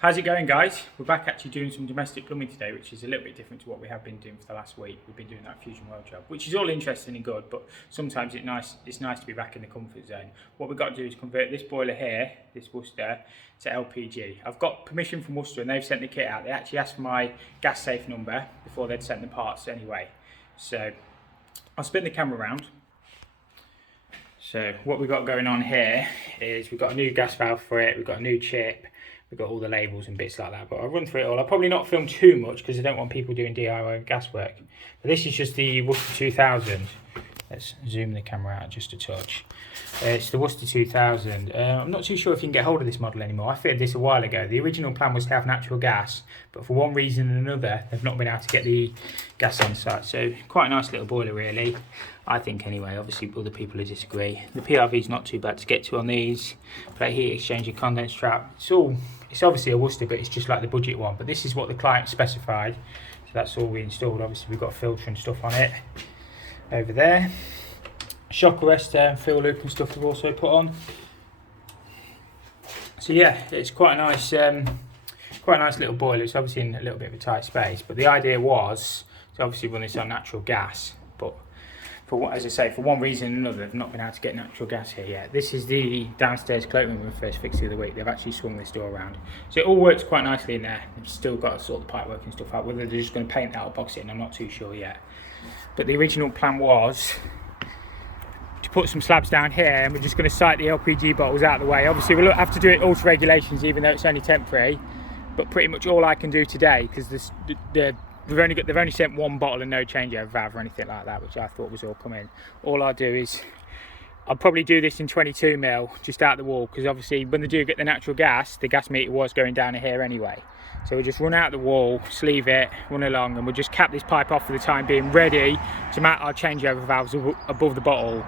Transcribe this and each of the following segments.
How's it going, guys? We're back actually doing some domestic plumbing today, which is a little bit different to what we have been doing for the last week. We've been doing that fusion weld job, which is all interesting and good, but sometimes it's nice to be back in the comfort zone. What we've got to do is convert this boiler here, this Worcester, to LPG. I've got permission from Worcester and they've sent the kit out. They actually asked for my gas safe number before they'd sent the parts anyway. So I'll spin the camera around. So what we've got going on here is we've got a new gas valve for it, we've got a new chip, we've got all the labels and bits like that, but I'll run through it all. I'll probably not film too much because I don't want people doing DIY gas work. But this is just the Worcester 2000. Let's zoom the camera out just a touch. It's the Worcester 2000. I'm not too sure if you can get hold of this model anymore. I fitted this a while ago. The original plan was to have natural gas, but for one reason or another, they've not been able to get the gas on site. So quite a nice little boiler really, I think anyway. Obviously other people will disagree. The PRV's not too bad to get to on these. Plate heat exchanger, condense trap. It's obviously a Worcester, but it's just like the budget one. But this is what the client specified. So that's all we installed. Obviously we've got a filter and stuff on it over there. Shock arrestor and fill loop and stuff we've also put on. So yeah, it's quite a nice little boiler. It's obviously in a little bit of a tight space, but the idea was to obviously run this on natural gas. But as I say, for one reason or another, they've not been able to get natural gas here yet. This is the downstairs cloakroom we first fixed the other week. They've actually swung this door around, so it all works quite nicely in there. They've still got to sort the pipework and stuff out. Whether they're just going to paint that or box it in, I'm not too sure yet. But the original plan was to put some slabs down here, and we're just going to site the LPG bottles out of the way. Obviously we'll have to do it all to regulations, even though it's only temporary. But pretty much all I can do today, because they've only sent one bottle and no changeover valve or anything like that, which I thought was all coming. All I'll do is I'll probably do this in 22mm just out the wall, because obviously when they do get the natural gas, the gas meter was going down here anyway. So we'll just run out the wall, sleeve it, run along, and we'll just cap this pipe off for the time being, ready to mount our changeover valves above the bottle,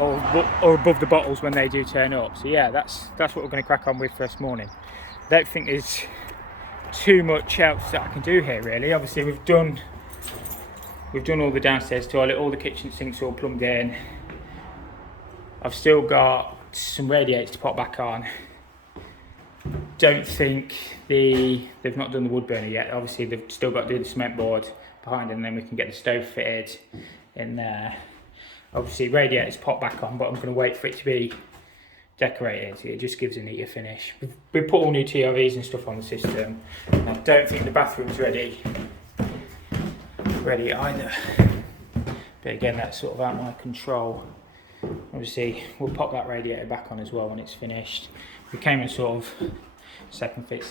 or above the bottles when they do turn up. So yeah, that's what we're going to crack on with first morning. I don't think there's too much else that I can do here really. Obviously we've done all the downstairs toilet, all the kitchen sinks all plumbed in. I've still got some radiators to pop back on. Don't think they've not done the wood burner yet. Obviously they've still got to do the cement board behind, and then we can get the stove fitted in there. Obviously radiators pop back on, but I'm going to wait for it to be decorated. It just gives a neater finish. We've put all new TRVs and stuff on the system. I don't think the bathroom's ready either. But again, that's sort of out of my control. Obviously we'll pop that radiator back on as well when it's finished. We came and sort of second fix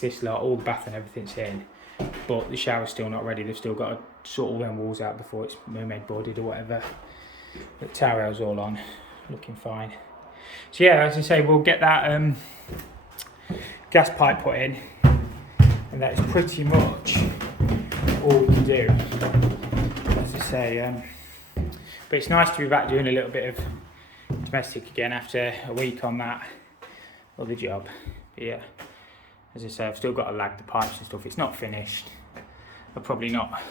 this lot. All the bath and everything's in, but the shower's still not ready. They've still got to sort all them walls out before it's mermaid boarded or whatever. The towel rail's all on, looking fine. So yeah, as I say, we'll get that gas pipe put in, and that is pretty much all we can do. As I say, but it's nice to be back doing a little bit of domestic again after a week on that other job. But yeah, as I say, I've still got to lag the pipes and stuff. It's not finished. I've probably not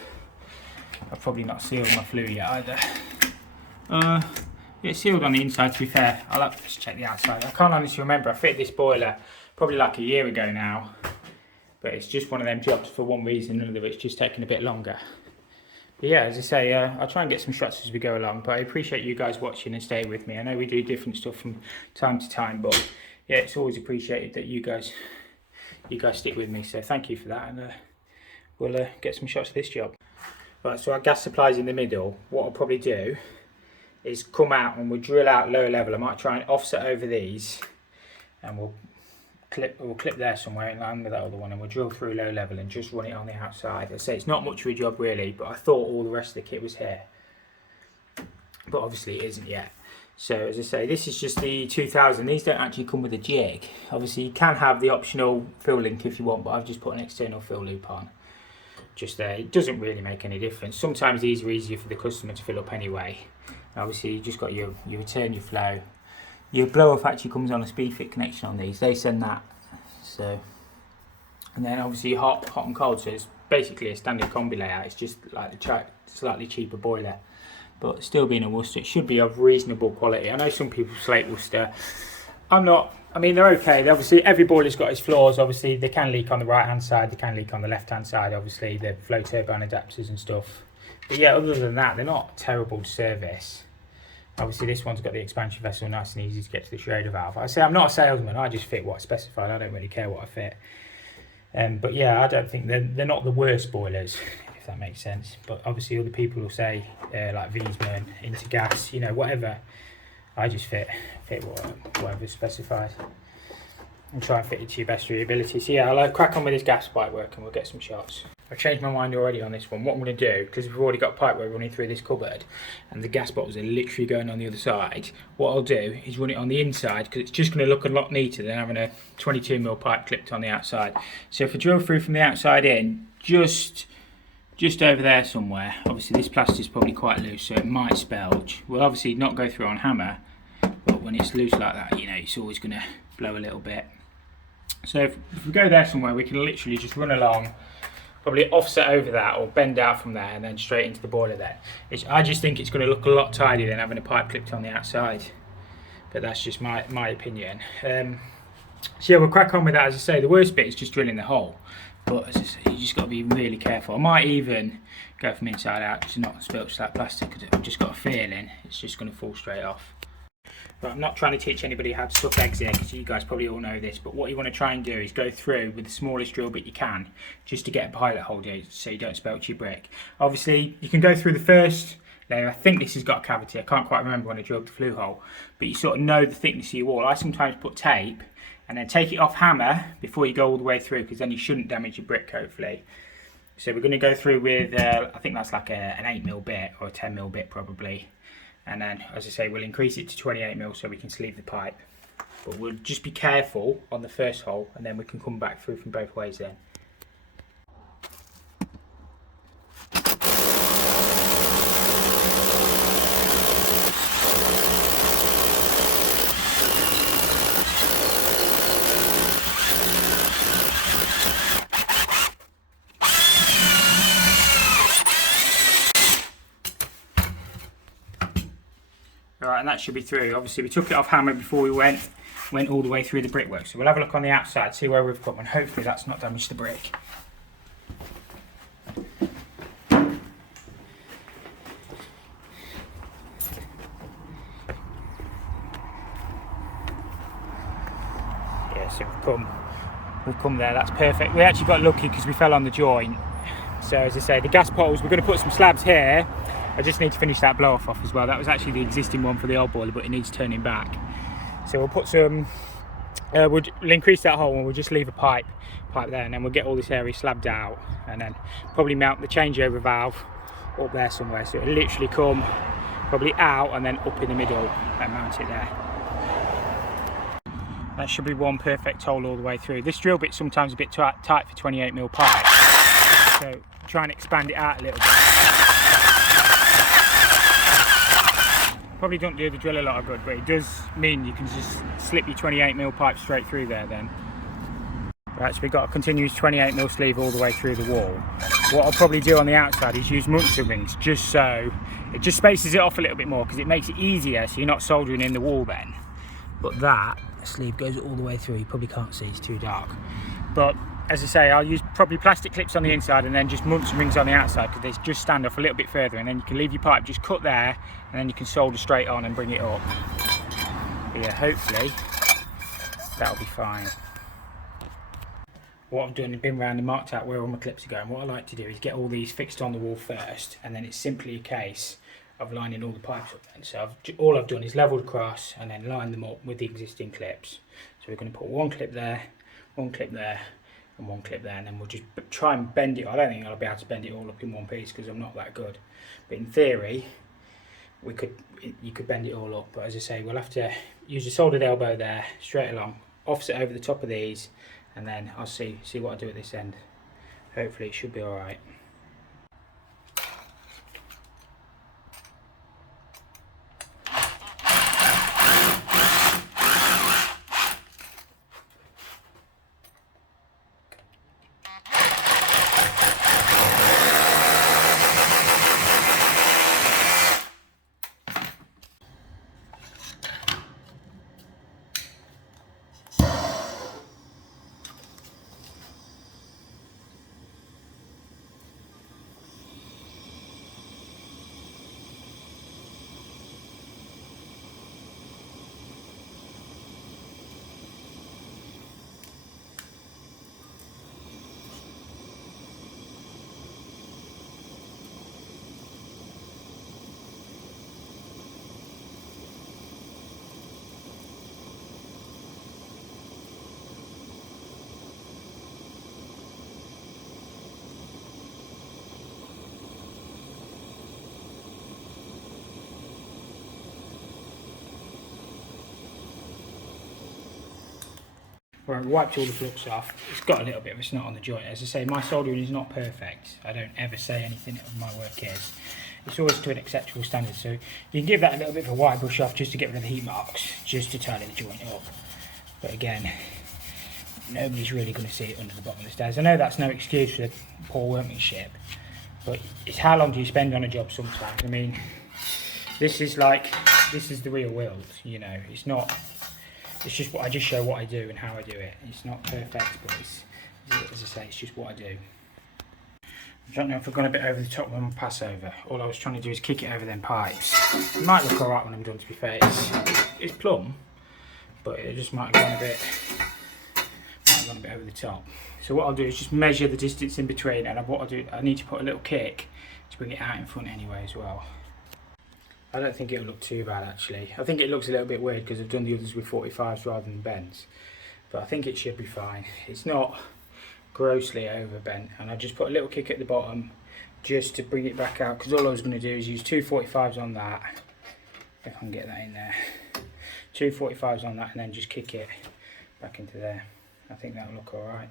sealed my flue yet either. It's sealed on the inside, to be fair. I'll have to just check the outside. I can't honestly remember. I fitted this boiler probably like a year ago now, but it's just one of them jobs for one reason or another. It's just taking a bit longer. But yeah, as I say, I'll try and get some shots as we go along, but I appreciate you guys watching and staying with me. I know we do different stuff from time to time, but yeah, it's always appreciated that you guys stick with me, so thank you for that, and we'll get some shots of this job. Right, so our gas supply's in the middle. What I'll probably do is come out and we'll drill out lower level. I might try and offset over these, and we'll clip there somewhere in line with that other one, and we'll drill through low level and just run it on the outside. I say it's not much of a job really, but I thought all the rest of the kit was here, but obviously it isn't yet. So as I say, this is just the 2000. These don't actually come with a jig. Obviously you can have the optional fill link if you want, but I've just put an external fill loop on just there. It doesn't really make any difference. Sometimes these are easier for the customer to fill up anyway. Obviously you just got your return, your flow. Your blow off actually comes on a speed fit connection on these. They send that. So, and then obviously hot and cold. So it's basically a standard combi layout. It's just like the slightly cheaper boiler, but still being a Worcester, it should be of reasonable quality. I know some people slate Worcester. I'm not I mean, they're okay. Obviously, every boiler's got its flaws. Obviously, they can leak on the right-hand side. They can leak on the left-hand side. Obviously, the flow turbine adapters and stuff. But yeah, other than that, they're not terrible to service. Obviously, this one's got the expansion vessel, nice and easy to get to the Schrader valve. I say I'm not a salesman. I just fit what's specified. I don't really care what I fit. But yeah, I don't think they're not the worst boilers, if that makes sense. But obviously, other people will say like Wiesmann, Intergas, you know, whatever. I just fit whatever's specified and try and fit it to your best of your ability. So yeah, I'll crack on with this gas pipe work and we'll get some shots. I've changed my mind already on this one. What I'm going to do, because we've already got pipe work running through this cupboard and the gas bottles are literally going on the other side, what I'll do is run it on the inside because it's just going to look a lot neater than having a 22mm pipe clipped on the outside. So if I drill through from the outside in, just over there somewhere, obviously this plastic is probably quite loose so it might spelch. We'll obviously not go through on hammer, but when it's loose like that, you know, it's always going to blow a little bit. So if we go there somewhere, we can literally just run along, probably offset over that or bend out from there and then straight into the boiler then. I just think it's going to look a lot tidier than having a pipe clipped on the outside, but that's just my opinion. So yeah, we'll crack on with that. As I say, the worst bit is just drilling the hole. But as I say, you just got to be really careful. I might even go from inside out just to not spilch that plastic because I've just got a feeling it's just going to fall straight off. But I'm not trying to teach anybody how to stuff eggs here because you guys probably all know this. But what you want to try and do is go through with the smallest drill bit you can just to get a pilot hole so you don't spelch your brick. Obviously, you can go through the first layer. I think this has got a cavity. I can't quite remember when I drilled the flue hole. But you sort of know the thickness of your wall. I sometimes put tape and then take it off hammer before you go all the way through because then you shouldn't damage your brick hopefully. So we're going to go through with, I think that's like an 8mm bit or a 10mm bit probably. And then, as I say, we'll increase it to 28mm so we can sleeve the pipe. But we'll just be careful on the first hole and then we can come back through from both ways then. Alright, and that should be through. Obviously we took it off hammer before we went all the way through the brickwork. So we'll have a look on the outside, see where we've got one. Hopefully that's not damaged the brick. Yeah, so we've come there, that's perfect. We actually got lucky because we fell on the joint. So as I say, the gas poles, we're going to put some slabs here. I just need to finish that blow off as well. That was actually the existing one for the old boiler, but it needs turning back. So we'll put some, we'll increase that hole and we'll just leave a pipe there, and then we'll get all this area slabbed out and then probably mount the changeover valve up there somewhere. So it'll literally come probably out and then up in the middle and mount it there. That should be one perfect hole all the way through. This drill bit's sometimes a bit tight for 28mm pipe. So try and expand it out a little bit. Probably don't do the drill a lot of good, but it does mean you can just slip your 28mm pipe straight through there then. Right, so we've got a continuous 28mm sleeve all the way through the wall. What I'll probably do on the outside is use Munster rings, just so it just spaces it off a little bit more because it makes it easier so you're not soldering in the wall then. But that sleeve goes all the way through. You probably can't see, it's too dark. But as I say, I'll use probably plastic clips on the inside and then just Munster rings on the outside because they just stand off a little bit further, and then you can leave your pipe just cut there and then you can solder straight on and bring it up. But yeah, hopefully that'll be fine. What I've done is been around and marked out where all my clips are going. What I like to do is get all these fixed on the wall first, and then it's simply a case of lining all the pipes up then. So all I've done is levelled across and then lined them up with the existing clips. So we're going to put one clip there, one clip there, and one clip there, and then we'll just try and bend it. I don't think I'll be able to bend it all up in one piece because I'm not that good, but in theory you could bend it all up. But as I say, we'll have to use a soldered elbow there straight along, offset over the top of these, and then I'll see what I do at this end. Hopefully it should be all right. Right, wiped all the flux off. It's got a little bit of a snot on the joint. As I say, my soldering is not perfect. I don't ever say anything of my work is. It's always to an acceptable standard, so you can give that a little bit of a white brush off just to get rid of the heat marks, just to tidy the joint up. But again, nobody's really going to see it under the bottom of the stairs. I know that's no excuse for poor workmanship, but it's how long do you spend on a job sometimes. I mean, this is the real world, you know. It's not, it's just what I just show what I do and how I do it. It's not perfect, but it's, as I say, it's just what I do. I don't know if I've gone a bit over the top when I pass over. All I was trying to do is kick it over them pipes. It might look alright when I'm done, to be fair. It's plumb, but it just might have gone a bit over the top. So what I'll do is just measure the distance in between, and what I'll do, I need to put a little kick to bring it out in front anyway as well. I don't think it'll look too bad actually. I think it looks a little bit weird because I've done the others with 45s rather than bends, but I think it should be fine. It's not grossly over bent, and I just put a little kick at the bottom just to bring it back out, because all I was going to do is use two 45s on that, if I can get that in there, two 45s on that, and then just kick it back into there. I think that'll look alright.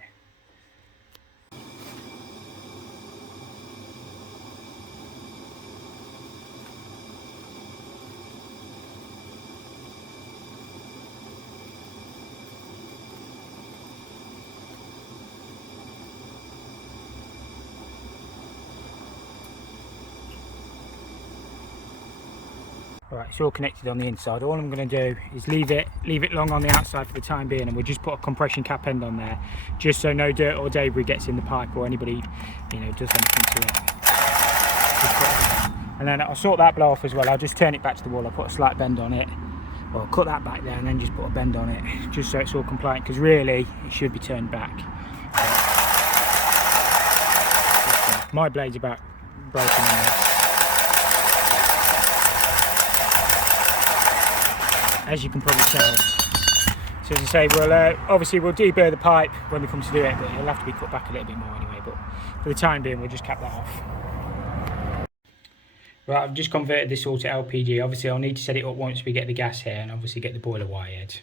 Right, it's all connected on the inside. All I'm going to do is leave it long on the outside for the time being, and we'll just put a compression cap end on there, just so no dirt or debris gets in the pipe or anybody, you know, does anything to it. And then I'll sort that blow off as well. I'll just turn it back to the wall. I'll put a slight bend on it, or cut that back there and then just put a bend on it, just so it's all compliant, because really it should be turned back. My blade's about broken on this. As you can probably tell. So as I say, obviously we'll deburr the pipe when we come to do it, but it'll have to be cut back a little bit more anyway, but for the time being we'll just cap that off. Right, I've just converted this all to LPG. Obviously I'll need to set it up once we get the gas here, and obviously get the boiler wired.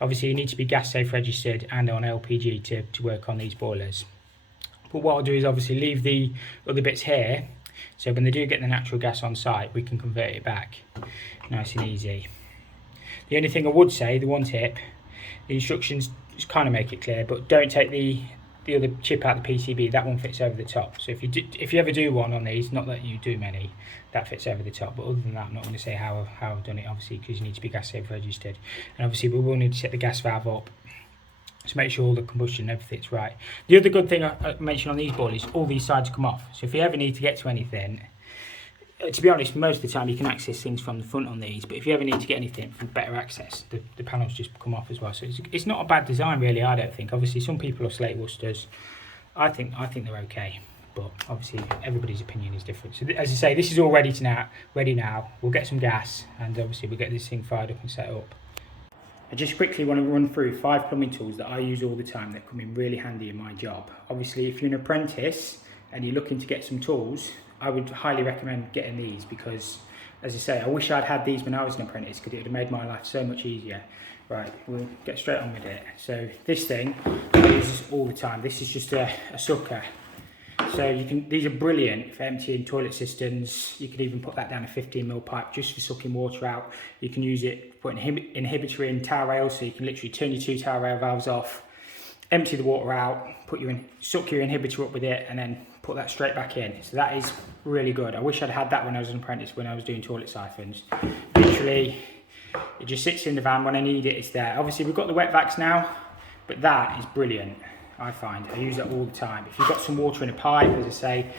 Obviously you need to be gas safe registered and on LPG to work on these boilers. But what I'll do is obviously leave the other bits here, so when they do get the natural gas on site we can convert it back nice and easy. The only thing I would say, the one tip, the instructions just kind of make it clear, but don't take the other chip out of the PCB. That one fits over the top. So if you ever do one on these, not that you do many, that fits over the top. But other than that, I'm not going to say how I've done it, obviously, because you need to be gas safe registered. And obviously we will need to set the gas valve up to make sure all the combustion and everything's right. The other good thing I mentioned on these boilers, all these sides come off. So if you ever need to get to anything, to be honest, most of the time you can access things from the front on these, but if you ever need to get anything for better access, the panels just come off as well. So it's not a bad design really, I don't think. Obviously some people are slate Worcesters. I think they're okay, but obviously everybody's opinion is different. So as I say, this is all ready now. We'll get some gas, and obviously we'll get this thing fired up and set up. I just quickly want to run through 5 plumbing tools that I use all the time that come in really handy in my job. Obviously if you're an apprentice and you're looking to get some tools, I would highly recommend getting these, because as I say, I wish I'd had these when I was an apprentice, because it would have made my life so much easier. Right, we'll get straight on with it. So this thing I use all the time. This is just a sucker. So these are brilliant for emptying toilet cisterns. You could even put that down a 15mm pipe just for sucking water out. You can use it, put an inhibitor in towel rails, so you can literally turn your 2 towel rail valves off, empty the water out, suck your inhibitor up with it, and then put that straight back in. So that is really good. I wish I'd had that when I was an apprentice, when I was doing toilet siphons. Literally, it just sits in the van. When I need it, it's there. Obviously we've got the wet vacs now, but that is brilliant, I find. I use that all the time. If you've got some water in a pipe, as I say,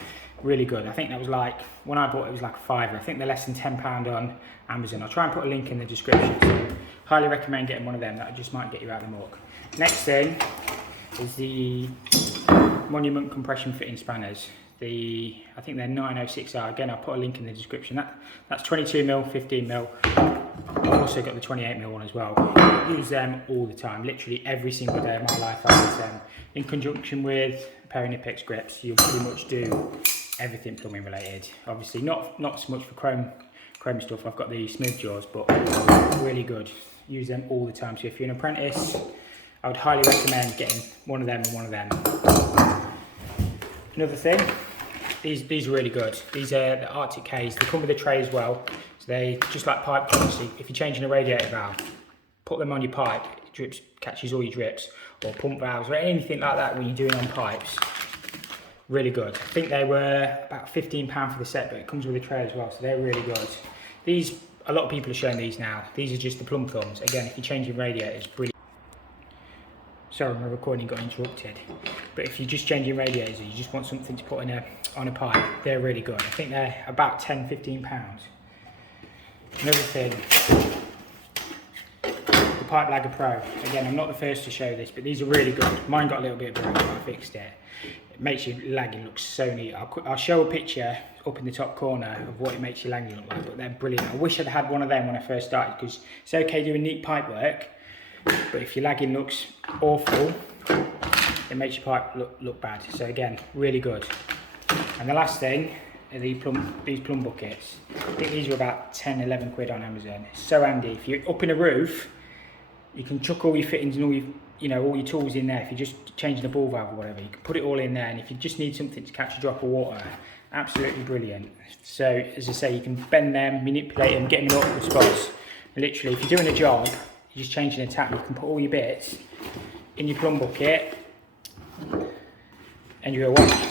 really good. I think that was like, when I bought it, it was like a £5. I think they're less than £10 on Amazon. I'll try and put a link in the description. So highly recommend getting one of them. That just might get you out of the muck. Next thing is the Monument compression fitting spanners. I think they're 906R. Again, I'll put a link in the description. That's 22mm, 15mm. I've also got the 28mm one as well. I use them all the time. Literally every single day of my life I use them. In conjunction with a pair of Nipex grips, you'll pretty much do everything plumbing related. Obviously not so much for chrome stuff. I've got the smooth jaws, but really good. Use them all the time. So if you're an apprentice, I would highly recommend getting one of them and one of them. Another thing, these are really good. These are the Arctic K's. They come with a tray as well. So they just like pipe cleaners. So if you're changing a radiator valve, put them on your pipe. It drips, catches all your drips, or pump valves, or anything like that when you're doing on pipes. Really good. I think they were about £15 for the set, but it comes with a tray as well. So they're really good. These, a lot of people are showing these now. These are just the plumb thumbs. Again, if you're changing radiators, brilliant. Sorry, my recording got interrupted. But if you're just changing radiators, you just want something to put in on a pipe, they're really good. I think they're about £10–15. Another thing, the Pipe Lagger Pro. Again, I'm not the first to show this, but these are really good. Mine got a little bit broken, but I fixed it. It makes your lagging look so neat. I'll show a picture up in the top corner of what it makes your lagging look like, but they're brilliant. I wish I'd had one of them when I first started, because it's okay doing neat pipe work, but if your lagging looks awful, it makes your pipe look bad. So again, really good. And the last thing are these plumb buckets. I think these are about 10–11 quid on Amazon. It's so handy. If you're up in a roof, you can chuck all your fittings and all your, all your tools in there. If you're just changing a ball valve or whatever, you can put it all in there. And if you just need something to catch a drop of water, absolutely brilliant. So as I say, you can bend them, manipulate them, get them in awkward spots. And literally, if you're doing a job, you're just changing a tap, you can put all your bits in your plumb bucket and you're away.